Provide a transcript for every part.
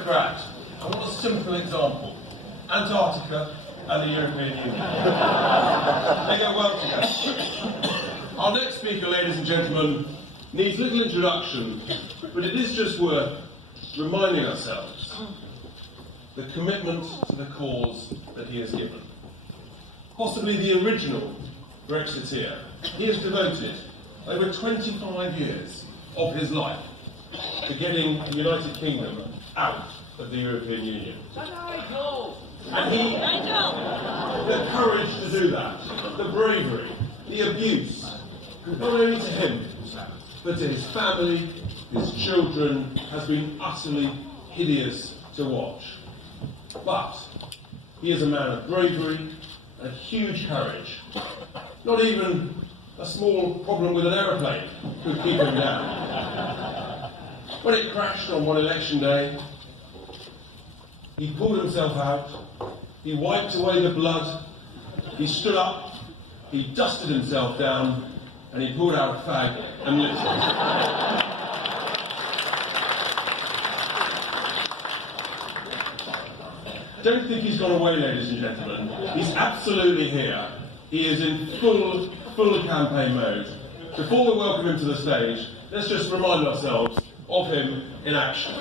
bureaucrat. I want a simple example. Antarctica and the European Union. They go well together. Our next speaker, ladies and gentlemen, needs little introduction, but it is just worth reminding ourselves the commitment to the cause that he has given. Possibly the original Brexiteer, he has devoted over 25 years of his life to getting the United Kingdom out of the European Union. And he, the courage to do that, the bravery, the abuse, not only to him, but to his family, his children, has been utterly hideous to watch. But he is a man of bravery and huge courage. Not even a small problem with an aeroplane could keep him down. When it crashed on one election day, he pulled himself out, he wiped away the blood, he stood up, he dusted himself down, and he pulled out a fag and lit it. Don't think he's gone away, ladies and gentlemen. He's absolutely here. He is in full campaign mode. Before we welcome him to the stage, let's just remind ourselves of him in action.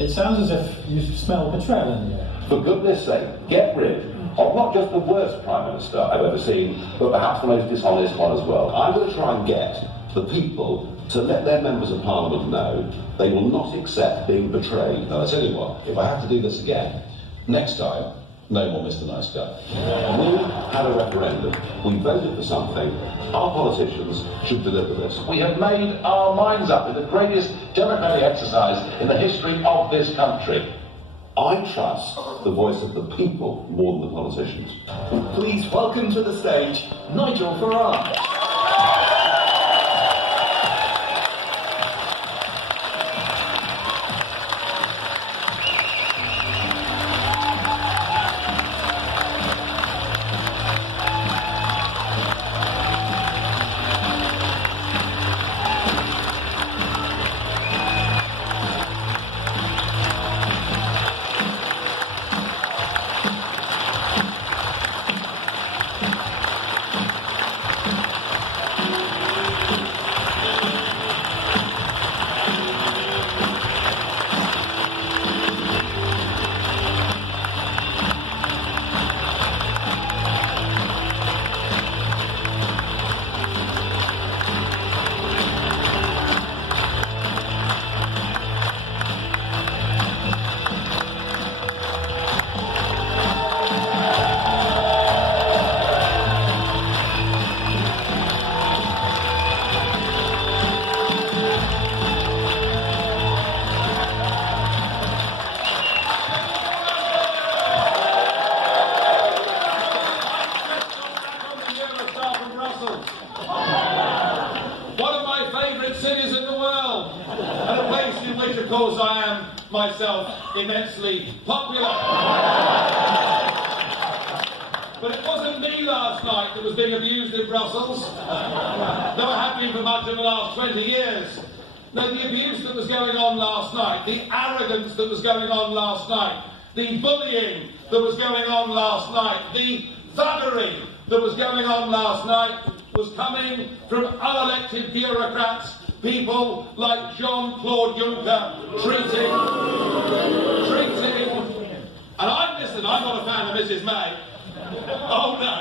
It sounds as if you smell betrayal in the air. For goodness sake, get rid of not just the worst Prime Minister I've ever seen, but perhaps the most dishonest one as well. I'm going to try and get the people to let their members of Parliament know they will not accept being betrayed. And I tell you what, if I have to do this again, next time, no more Mr. Nice Guy. We had a referendum. We voted for something. Our politicians should deliver this. We have made our minds up in the greatest democratic exercise in the history of this country. I trust the voice of the people more than the politicians. Please welcome to the stage, Nigel Farage. Immensely popular. But it wasn't me last night that was being abused in Brussels. Never have been for much of the last 20 years. No, the abuse that was going on last night, the arrogance that was going on last night, the bullying that was going on last night, the thuggery that was going on last night was coming from unelected bureaucrats, people like Jean-Claude Juncker treating, and I'm not a fan of Mrs. May. Oh no.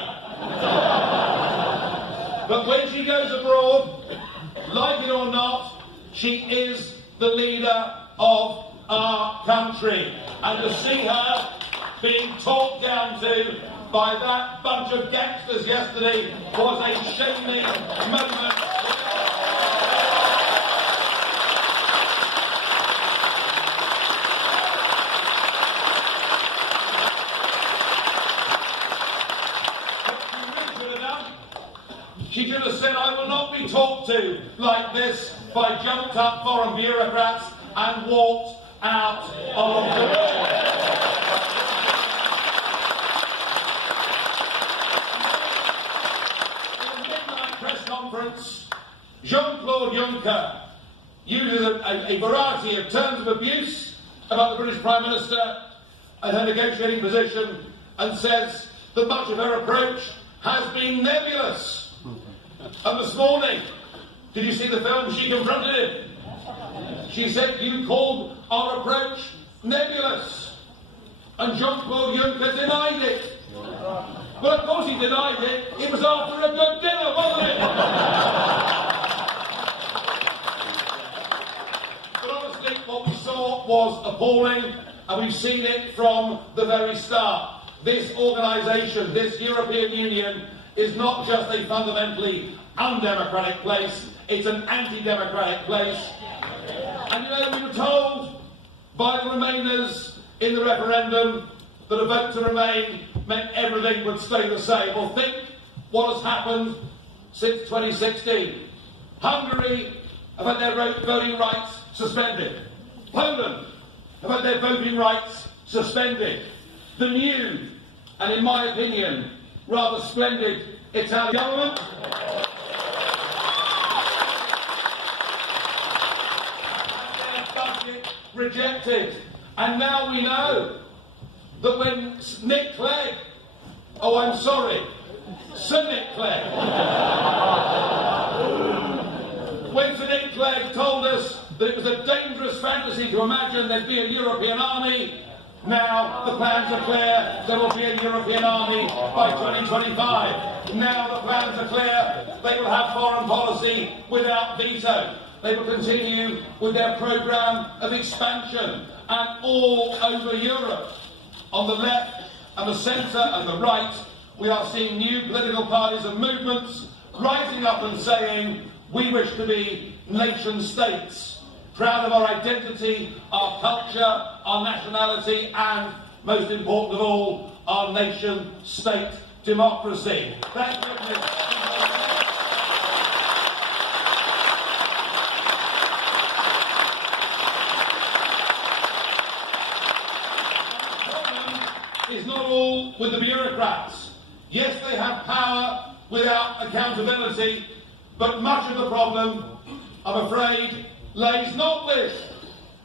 But when she goes abroad, like it or not, she is the leader of our country. And to see her being talked down to by that bunch of gangsters yesterday was a shaming moment. She should have said, I will not be talked to like this by jumped up foreign bureaucrats and walked out of the room. In a midnight press conference, Jean-Claude Juncker uses a variety of terms of abuse about the British Prime Minister and her negotiating position, and says that much of her approach has been nebulous. And this morning, did you see the film? She confronted him. She said, "You called our approach nebulous." And Jean-Claude Juncker denied it. Well, of course he denied it. It was after a good dinner, wasn't it? But honestly, what we saw was appalling, and we've seen it from the very start. This organisation, this European Union, is not just a fundamentally undemocratic place, it's an anti-democratic place. And you know, we were told by the Remainers in the referendum that a vote to remain meant everything would stay the same. Well, think what has happened since 2016. Hungary have had their voting rights suspended. Poland have had their voting rights suspended. The new, and in my opinion, rather splendid Italian government had their budget rejected. And now we know that when Nick Clegg, oh, I'm sorry, Sir Nick Clegg, when Sir Nick Clegg told us that it was a dangerous fantasy to imagine there'd be a European army, now the plans are clear, there will be a European army by 2025. Now the plans are clear, they will have foreign policy without veto. They will continue with their programme of expansion, and all over Europe, on the left and the centre and the right, we are seeing new political parties and movements rising up and saying, we wish to be nation states, proud of our identity, our culture, our nationality, and, most important of all, our nation state democracy. Thank you. Is not all with the bureaucrats. Yes, they have power without accountability, but much of the problem, I'm afraid, lays not with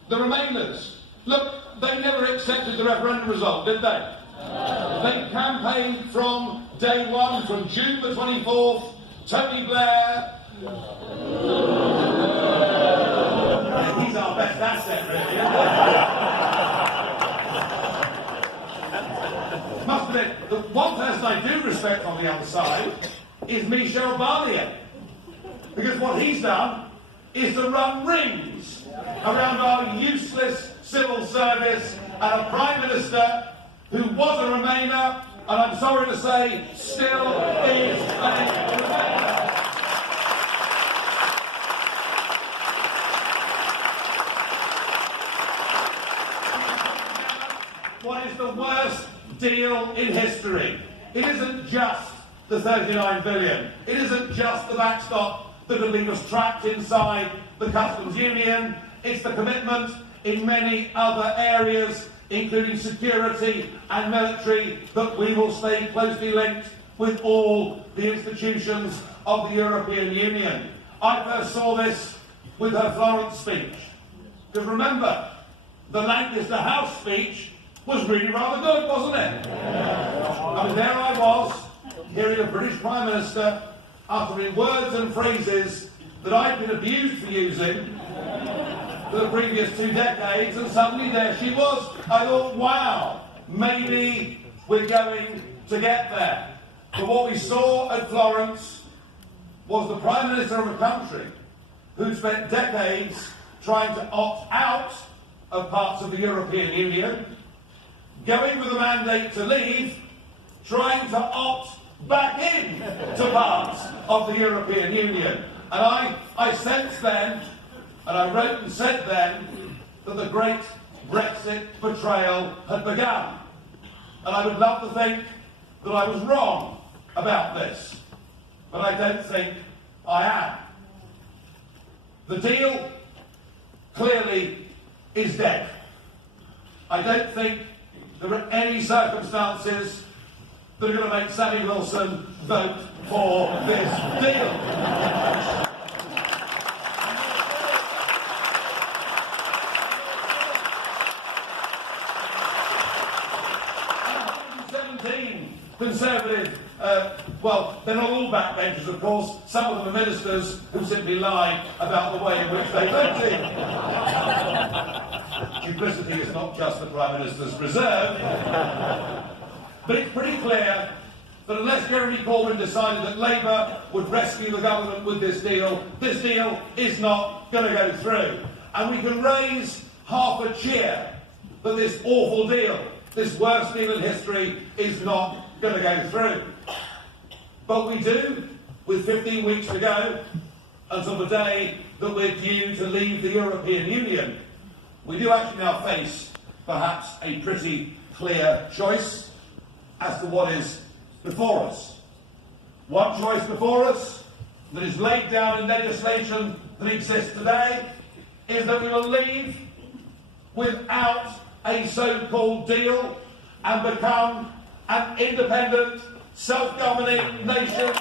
the Remainers. Look, they never accepted the referendum result, did they? They campaigned from day one, from June the 24th, Tony Blair. He's our best asset, really. Must admit, the one person I do respect on the other side is Michel Barnier. Because what he's done is to run rings around our useless civil service and a Prime Minister who was a Remainer, and I'm sorry to say, still is a Remainer. What is the worst deal in history? It isn't just the 39 billion. It isn't just the backstop that will leave us trapped inside the customs union. It's the commitment in many other areas, including security and military, that we will stay closely linked with all the institutions of the European Union. I first saw this with her Florence speech. Because remember, the Lancaster House speech was really rather good, wasn't it? I mean, there I was, hearing a British Prime Minister uttering words and phrases that I'd been abused for using for the previous 2 decades, and suddenly there she was. I thought, wow, maybe we're going to get there. But what we saw at Florence was the Prime Minister of a country who'd spent decades trying to opt out of parts of the European Union, going with a mandate to leave, trying to opt back in to parts of the European Union. And I sensed then, and I wrote and said then, that the great Brexit betrayal had begun. And I would love to think that I was wrong about this, but I don't think I am. The deal clearly is dead. I don't think there are any circumstances that are going to make Sammy Wilson vote for this deal. Conservative, well, they're not all backbenchers, of course. Some of them are ministers who simply lie about the way in which they voted. Duplicity is not just the Prime Minister's reserve. But it's pretty clear that unless Jeremy Corbyn decided that Labour would rescue the government with this deal is not going to go through. And we can raise half a cheer that this awful deal, this worst deal in history, is not going to go through. But we do, with 15 weeks to go until the day that we're due to leave the European Union, we do actually now face perhaps a pretty clear choice as to what is before us. One choice before us that is laid down in legislation that exists today is that we will leave without a so-called deal and become an independent, self-governing nation.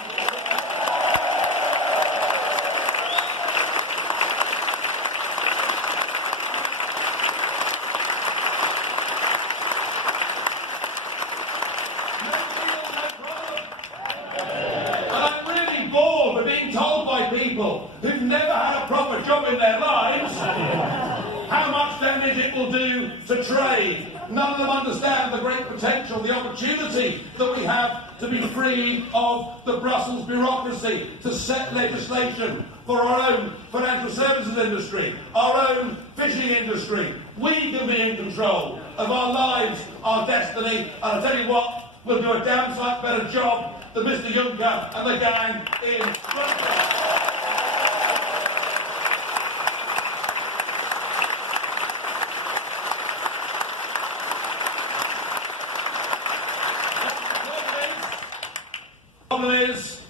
People who've never had a proper job in their lives, how much damage it will do to trade. None of them understand the great potential, the opportunity that we have to be free of the Brussels bureaucracy, to set legislation for our own financial services industry, our own fishing industry. We can be in control of our lives, our destiny, and I'll tell you what, we'll do a damn sight better job than Mr. Juncker and the gang in Brussels. The problem is,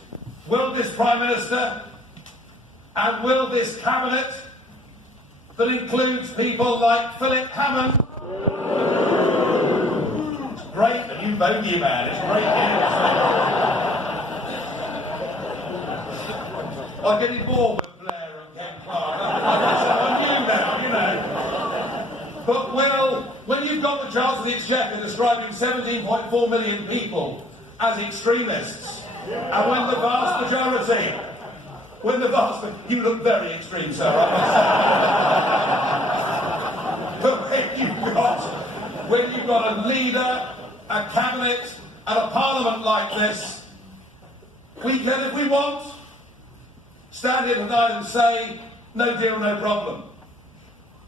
will this Prime Minister and will this Cabinet that includes people like Philip Hammond, it's great, the new bogey man, it's great news. I'm getting bored with Blair and Ken Clark. I'm someone new now, you know. But when you've got the Chancellor of the Exchequer describing 17.4 million people as extremists, and when the vast majority, you look very extreme, sir, I must say. But when you've got a leader, a cabinet, and a parliament like this, we can, if we want, stand here tonight and say, no deal, no problem.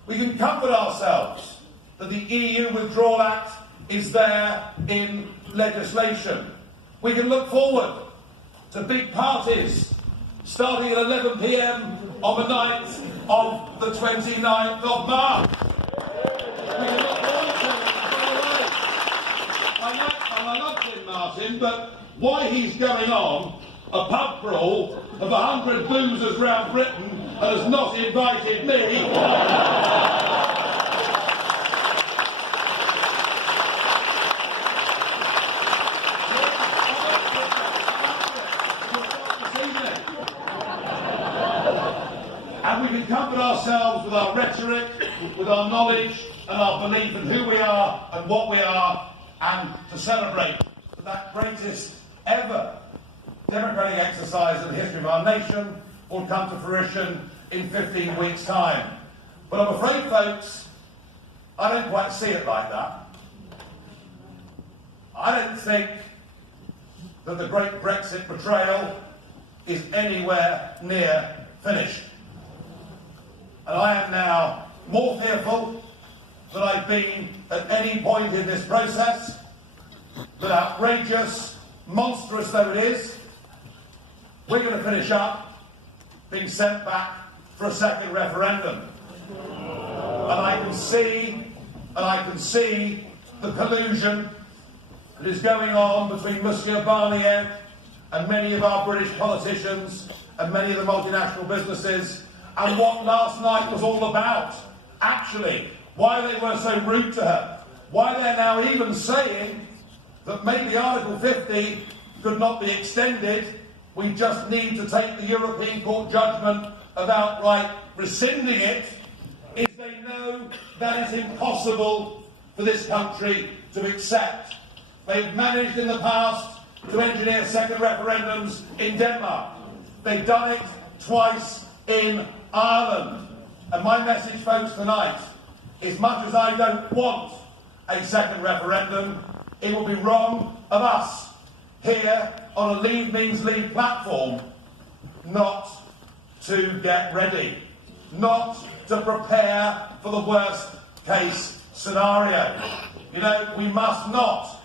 We can comfort ourselves that the EU Withdrawal Act is there in legislation. We can look forward to big parties starting at 11 p.m. on the night of the 29th of March. We can look forward to it. I love Tim Martin, but why he's going on a pub crawl of 100 boozers round Britain and has not invited me. And we can comfort ourselves with our rhetoric, with our knowledge and our belief in who we are and what we are, and to celebrate that greatest ever democratic exercise in the history of our nation will come to fruition in 15 weeks' time. But I'm afraid, folks, I don't quite see it like that. I don't think that the great Brexit betrayal is anywhere near finished. And I am now more fearful than I've been at any point in this process, that outrageous, monstrous though it is, we're going to finish up being sent back for a second referendum. And I can see the collusion that is going on between Monsieur Barnier and many of our British politicians and many of the multinational businesses, and what last night was all about, actually, why they were so rude to her, why they're now even saying that maybe Article 50 could not be extended, we just need to take the European Court judgment of outright rescinding it, is they know that is impossible for this country to accept. They've managed in the past to engineer second referendums in Denmark. They've done it twice in Ireland. And my message, folks, tonight, as much as I don't want a second referendum, it will be wrong of us here on a Leave Means Leave platform not to get ready, not to prepare for the worst case scenario. You know, we must not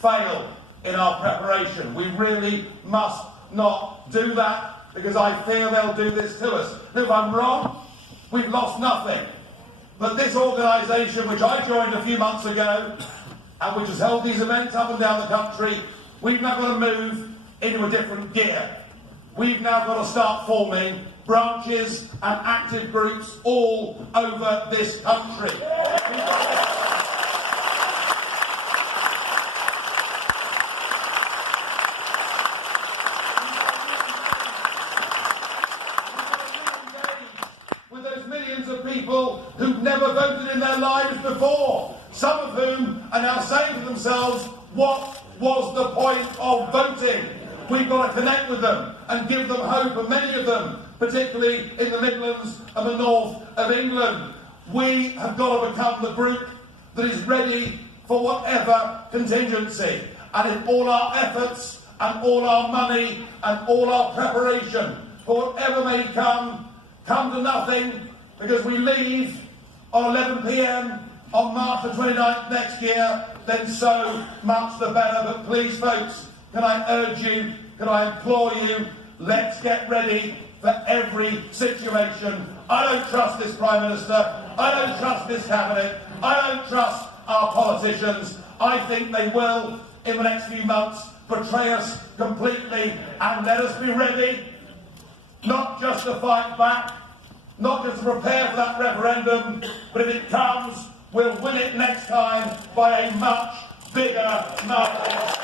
fail in our preparation. We really must not do that, because I fear they'll do this to us. And if I'm wrong, we've lost nothing. But this organisation, which I joined a few months ago, and which has held these events up and down the country, we've now got to move into a different gear. We've now got to start forming branches and active groups all over this country. With those millions of people who've never voted in their lives before, some of whom are now saying to themselves, what was the point of voting? We've got to connect with them and give them hope, and many of them, particularly in the Midlands and the north of England, we have got to become the group that is ready for whatever contingency. And if all our efforts and all our money and all our preparation for whatever may come to nothing, because we leave on 11 p.m. on March the 29th next year, then so much the better. But please, folks, can I urge you, can I implore you, let's get ready for every situation. I don't trust this Prime Minister. I don't trust this Cabinet. I don't trust our politicians. I think they will, in the next few months, betray us completely, and let us be ready, not just to fight back, not just to prepare for that referendum, but if it comes, we'll win it next time by a much bigger margin.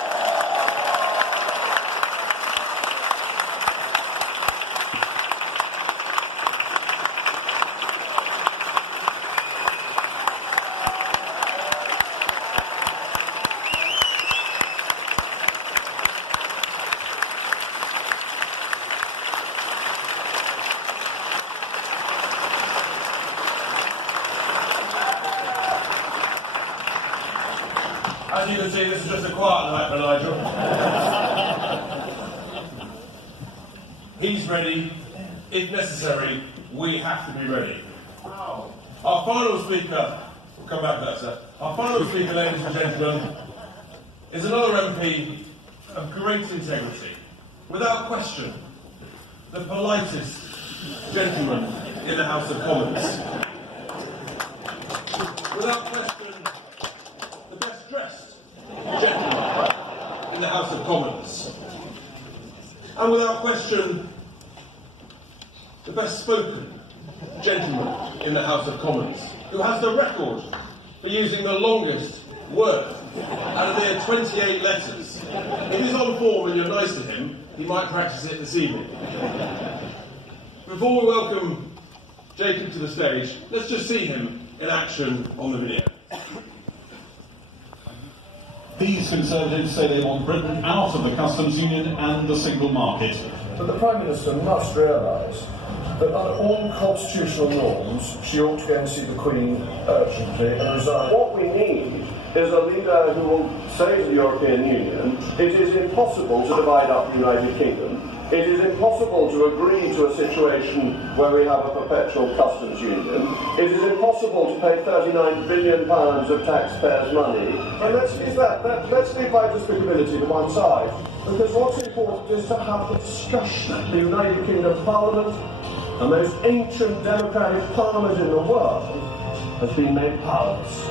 As you can see, this is just a quiet night for Nigel. He's ready. If necessary, we have to be ready. Our final speaker, we'll come back to that, sir. Our final speaker, ladies and gentlemen, is another MP of great integrity. Without question, the politest gentleman in the House of Commons. Without question, the best dressed gentleman in the House of Commons. And without question, the best spoken gentleman in the House of Commons, who has the record for using the longest word out of their 28 letters. If he's on form and you're nice to him, he might practice it this evening. Before we welcome Jacob to the stage, let's just see him in action on the video. These Conservatives say they want Britain out of the customs union and the single market. But the Prime Minister must realise that under all constitutional norms, she ought to go and see the Queen urgently and resign. What we need is a leader who will say to the European Union, it is impossible to divide up the United Kingdom. It is impossible to agree to a situation where we have a perpetual customs union. It is impossible to pay £39 billion of taxpayers' money. And let's leave let's leave by despicability to one side. Because what's important is to have a discussion. The United Kingdom Parliament, the most ancient democratic parliament in the world, has been made powerless.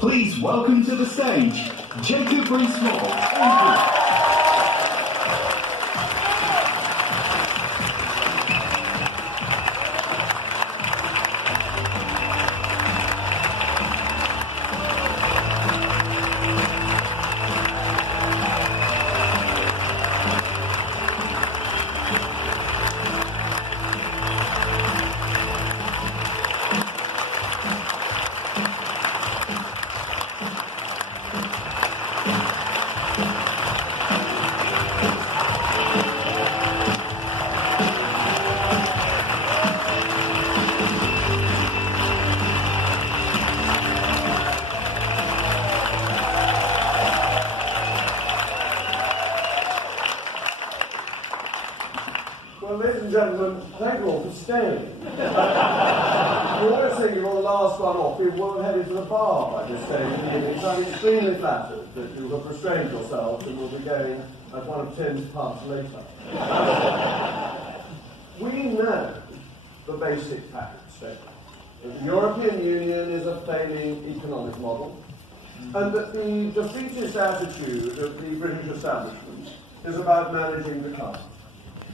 Please welcome to the stage, Jacob Rees-Mogg, MP. gentlemen, thank you all for staying. You always think you're the last one off. People will have headed to the bar by this stage of the evening, so I'm extremely flattered that you have restrained yourselves and will be going at one of Tim's pubs later. We know the basic fact statement, that the European Union is a failing economic model, and that the defeatist attitude of the British establishment is about managing the climate.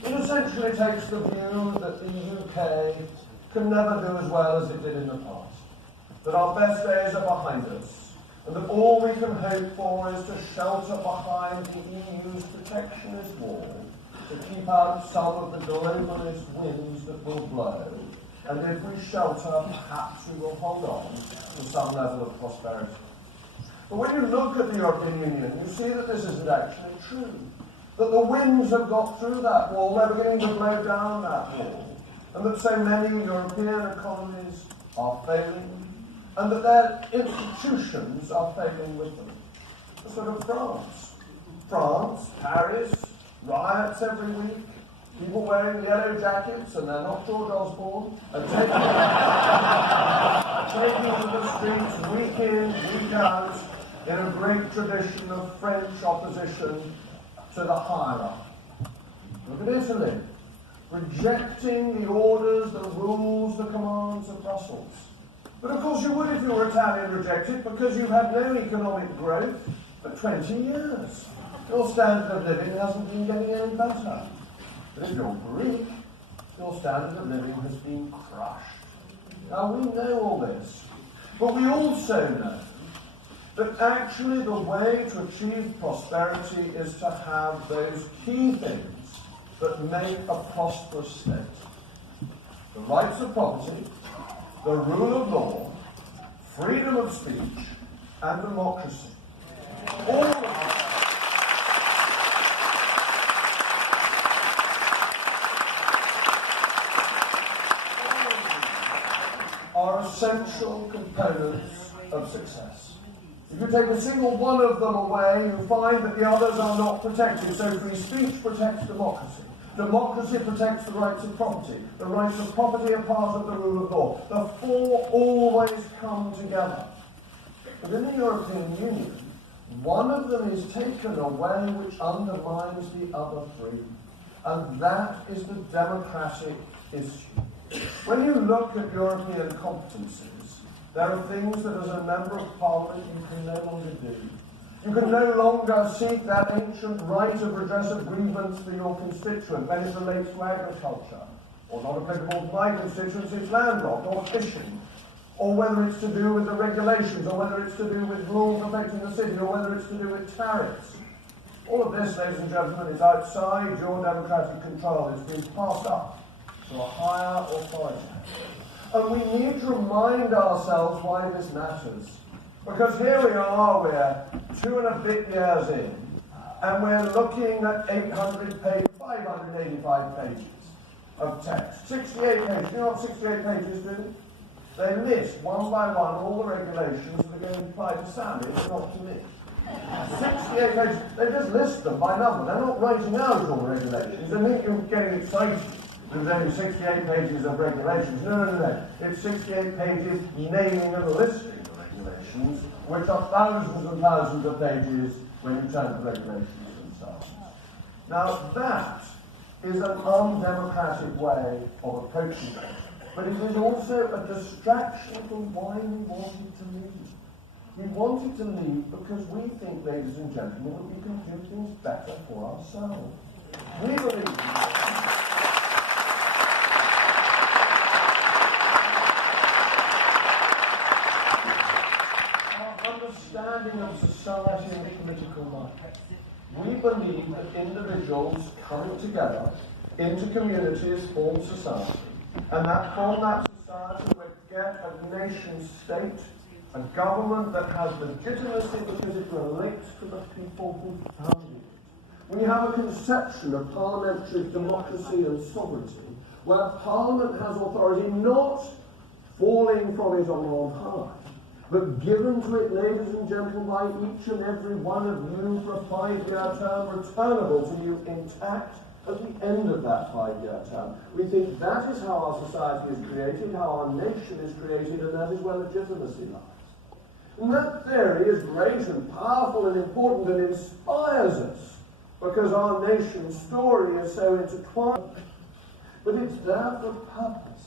It essentially takes the view that the UK can never do as well as it did in the past, that our best days are behind us, and that all we can hope for is to shelter behind the EU's protectionist wall, to keep out some of the globalist winds that will blow, and if we shelter, perhaps we will hold on to some level of prosperity. But when you look at the European Union, you see that this isn't actually true. That the winds have got through that wall, they're beginning to blow down that wall, and that so many European economies are failing, and that their institutions are failing with them. Sort of France, Paris, riots every week, people wearing yellow jackets, and they're not George Osborne, and taking to the streets week in, week out, in a great tradition of French opposition to the hierarchy. Look at Italy, rejecting the orders, the rules, the commands of Brussels. But of course you would if you were Italian reject it, because you've had no economic growth for 20 years. Your standard of living hasn't been getting any better. But if you're Greek, your standard of living has been crushed. Now we know all this, but we also know that actually the way to achieve prosperity is to have those key things that make a prosperous state. The rights of property, the rule of law, freedom of speech, and democracy. All of them are essential components of success. If you take a single one of them away, you find that the others are not protected. So free speech protects democracy. Democracy protects the rights of property. The rights of property are part of the rule of law. The four always come together. But in the European Union, one of them is taken away which undermines the other three. And that is the democratic issue. When you look at European competencies, there are things that as a member of Parliament you can no longer do. You can no longer seek that ancient right of redress of grievance for your constituent when it relates to agriculture, or not applicable to my constituency's land rot, or fishing, or whether it's to do with the regulations, or whether it's to do with rules affecting the city, or whether it's to do with tariffs. All of this, ladies and gentlemen, is outside your democratic control. It's been passed up to a higher authority. And we need to remind ourselves why this matters. Because here we are, we're 2 and a bit years in, and we're looking at 585 pages of text. 68 pages. You know what 68 pages do? They list one by one all the regulations that are going to apply to Sally, not to me. 68 pages. They just list them by number. They're not writing out all the regulations. They think you're getting excited. There's only 68 pages of regulations. No. It's 68 pages naming and listing the regulations, which are thousands and thousands of pages when you turn to the regulations themselves. Now that is an undemocratic way of approaching it. But it is also a distraction from why we wanted to leave. We wanted to leave because we think, ladies and gentlemen, that we can do things better for ourselves. We believe understanding of society and political life. We believe that individuals coming together into communities form society, and that from that society we get a nation state, a government that has legitimacy because it relates to the people who founded it. We have a conception of parliamentary democracy and sovereignty, where Parliament has authority not falling from it on high, but given to it, ladies and gentlemen, by each and every one of you for a 5-year term, returnable to you intact at the end of that 5-year term. We think that is how our society is created, how our nation is created, and that is where legitimacy lies. And that theory is great and powerful and important and inspires us because our nation's story is so intertwined. But it's there for purpose.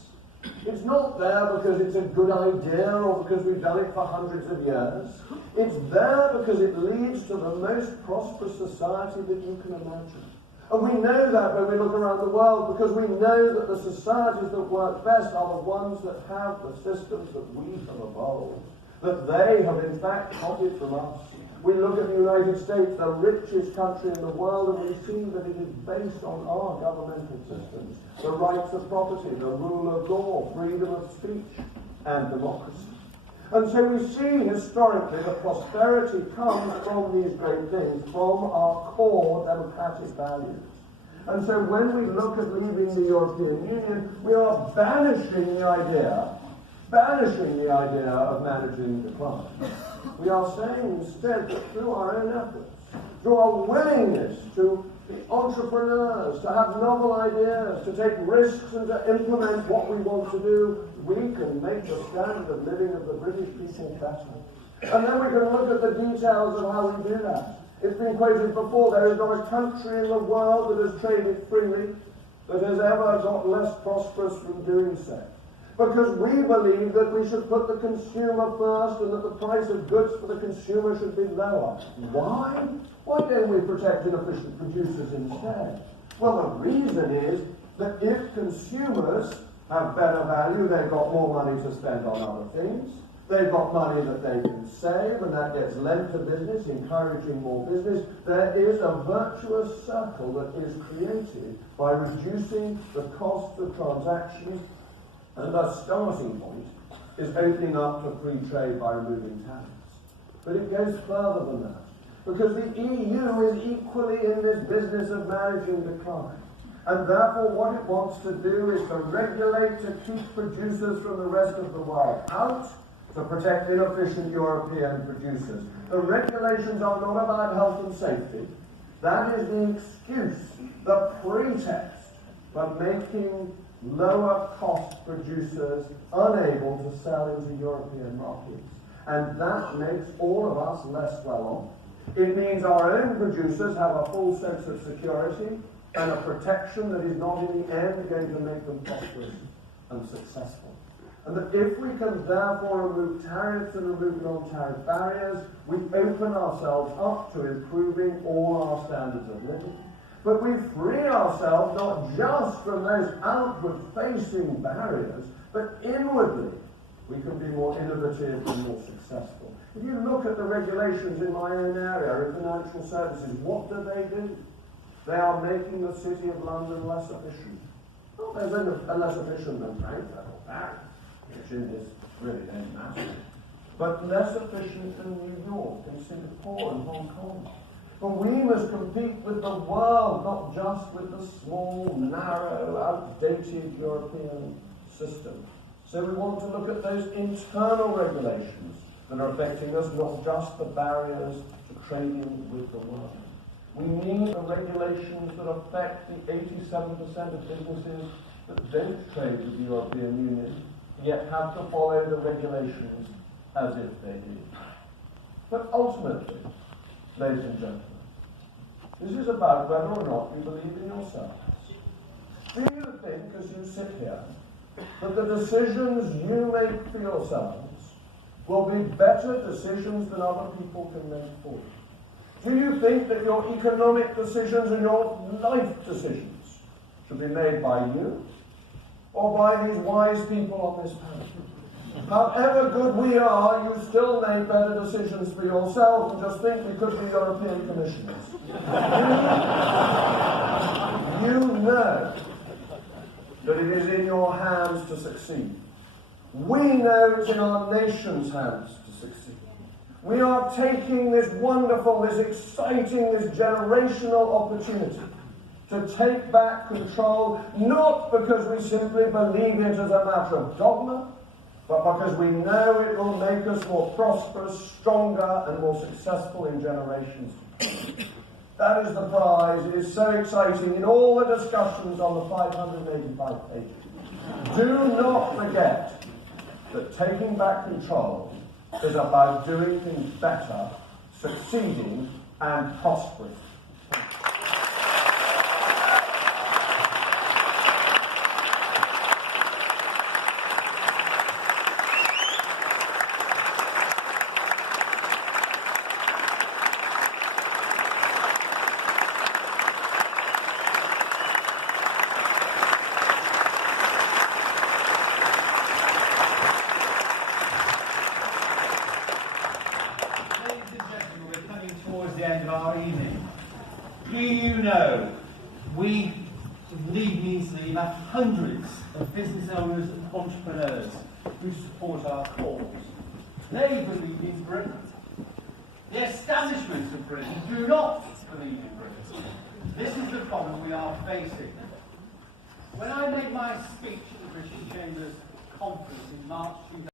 It's not there because it's a good idea or because we've done it for hundreds of years. It's there because it leads to the most prosperous society that you can imagine. And we know that when we look around the world, because we know that the societies that work best are the ones that have the systems that we have evolved, that they have in fact copied from us. We look at the United States, the richest country in the world, and we see that it is based on our governmental systems, the rights of property, the rule of law, freedom of speech, and democracy. And so we see historically that prosperity comes from these great things, from our core democratic values. And so when we look at leaving the European Union, we are banishing the idea of managing decline. We are saying instead that through our own efforts, through our willingness to be entrepreneurs, to have novel ideas, to take risks and to implement what we want to do, we can make the standard of living of the British people better. And then we can look at the details of how we do that. It's been quoted before, there is not a country in the world that has traded freely that has ever got less prosperous from doing so. Because we believe that we should put the consumer first and that the price of goods for the consumer should be lower. Why? Why don't we protect inefficient producers instead? Well, the reason is that if consumers have better value, they've got more money to spend on other things. They've got money that they can save, and that gets lent to business, encouraging more business. There is a virtuous circle that is created by reducing the cost of transactions. And our starting point is opening up to free trade by removing tariffs. But it goes further than that. Because the EU is equally in this business of managing decline. And therefore what it wants to do is to regulate to keep producers from the rest of the world out, to protect inefficient European producers. The regulations are not about health and safety. That is the excuse, the pretext for making lower cost producers unable to sell into European markets. And that makes all of us less well off. It means our own producers have a full sense of security and a protection that is not in the end going to make them prosperous and successful. And that if we can therefore remove tariffs and remove non-tariff barriers, we open ourselves up to improving all our standards of living. But we free ourselves not just from those outward-facing barriers, but inwardly we can be more innovative and more successful. If you look at the regulations in my own area, in financial services, what do? They are making the City of London less efficient. Not there's less efficient than Frankfurt or Paris, which in this really don't matter, but less efficient than New York and Singapore and Hong Kong. But we must compete with the world, not just with the small, narrow, outdated European system. So we want to look at those internal regulations that are affecting us, not just the barriers to trading with the world. We need the regulations that affect the 87% of businesses that don't trade with the European Union, yet have to follow the regulations as if they did. But ultimately, ladies and gentlemen, this is about whether or not you believe in yourselves. Do you think, as you sit here, that the decisions you make for yourselves will be better decisions than other people can make for you? Do you think that your economic decisions and your life decisions should be made by you or by these wise people on this panel? However good we are, you still make better decisions for yourself and just think we could be European commissioners. You know that it is in your hands to succeed. We know it's in our nation's hands to succeed. We are taking this wonderful, this exciting, this generational opportunity to take back control, not because we simply believe it as a matter of dogma, but because we know it will make us more prosperous, stronger, and more successful in generations to come. That is the prize. It is so exciting in all the discussions on the 585 pages. Do not forget that taking back control is about doing things better, succeeding and prospering. Towards the end of our evening. Do you know we Leave Means Leave have hundreds of business owners and entrepreneurs who support our cause. They believe in Britain. The establishment of Britain do not believe in Britain. This is the problem we are facing. When I made my speech at the British Chamber's conference in March 2000,